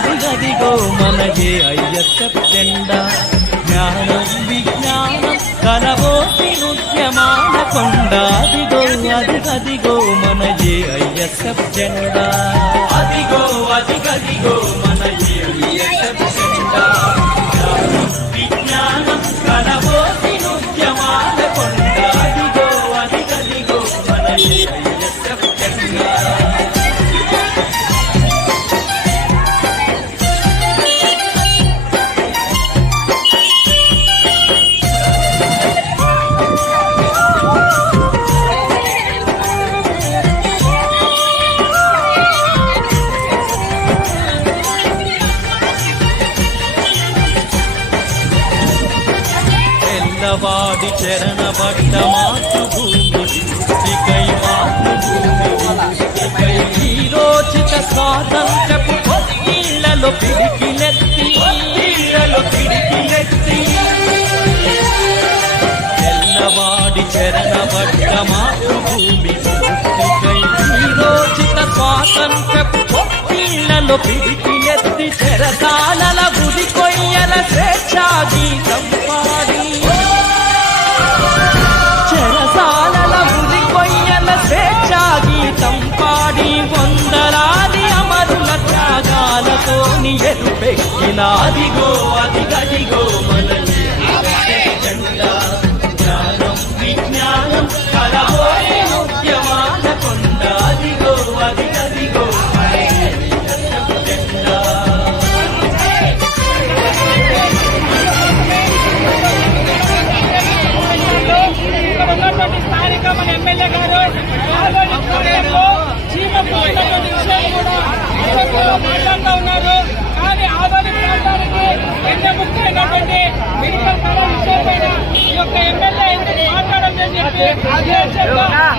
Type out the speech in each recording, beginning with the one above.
అదిగదిగో మన JISF జెండా. జ్ఞానం విజ్ఞానం కలబోసి నృత్యమాన కొండ. అదిగో అదిగదిగో మన JISF జెండా. అదిగో అదిగదిగో మన JISF జెండా. జ్ఞానం విజ్ఞానం కలబోసి నృత్యమాన కొండ. అదిగో అదిగదిగో మన JISF జెండా. వాడి చరణబడ్డ మాతృభూమి ఇకై మాతృభూమి ఇకై వీరోచిత స్వాతంత్రపు పొత్తిళ్లలో పిడికిలెత్తి ఎల్లవాడి చరణబడ్డ మాతృభూమి ఇకై వీరోచిత స్వాతంత్రపు పొత్తిళ్లలో పిడికిలెత్తి చెరసాలల గుడి కొయ్యల స్వేచ్ఛా గీతం పాడి గీతం పాడి వందలాది అమరుల త్యాగాలతోని ఎరుపెక్కిన అదిగో అదిగదిగో మన జెండా. జ్ఞానం విజ్ఞానం కలబోయే నృత్యమాన కొండ. అదిగో అదిగదిగో మన జెండా. స్థానిక మన ఎమ్మెల్యే గారు మాట్లాడుతూ ఉన్నారు. కానీ ఆదోని ప్రాంతానికి ముఖ్యమైనటువంటి మెడికల్ కాలేజ్ విషయమైన ఈ యొక్క ఎమ్మెల్యే ఎందుకు మాట్లాడాలని చెప్పి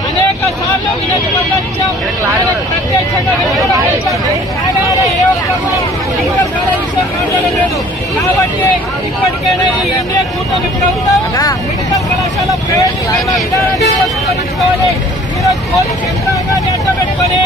అనేక సార్లు వినతిపత్రం ప్రత్యక్షంగా ఏ ఒక్క మెడికల్ కాలేజ్ విషయం మాట్లాడలేదు. కాబట్టి ఇప్పటికైనా ఈ ఎన్డీఏ కూటమి ప్రభుత్వం మెడికల్ కళాశాల ప్రైవేటీకరణ విధానాన్ని పరిష్కరించుకోవాలి. ఈరోజు పోలీసు యంత్రాంగాన్ని అడ్డపెట్టుకొని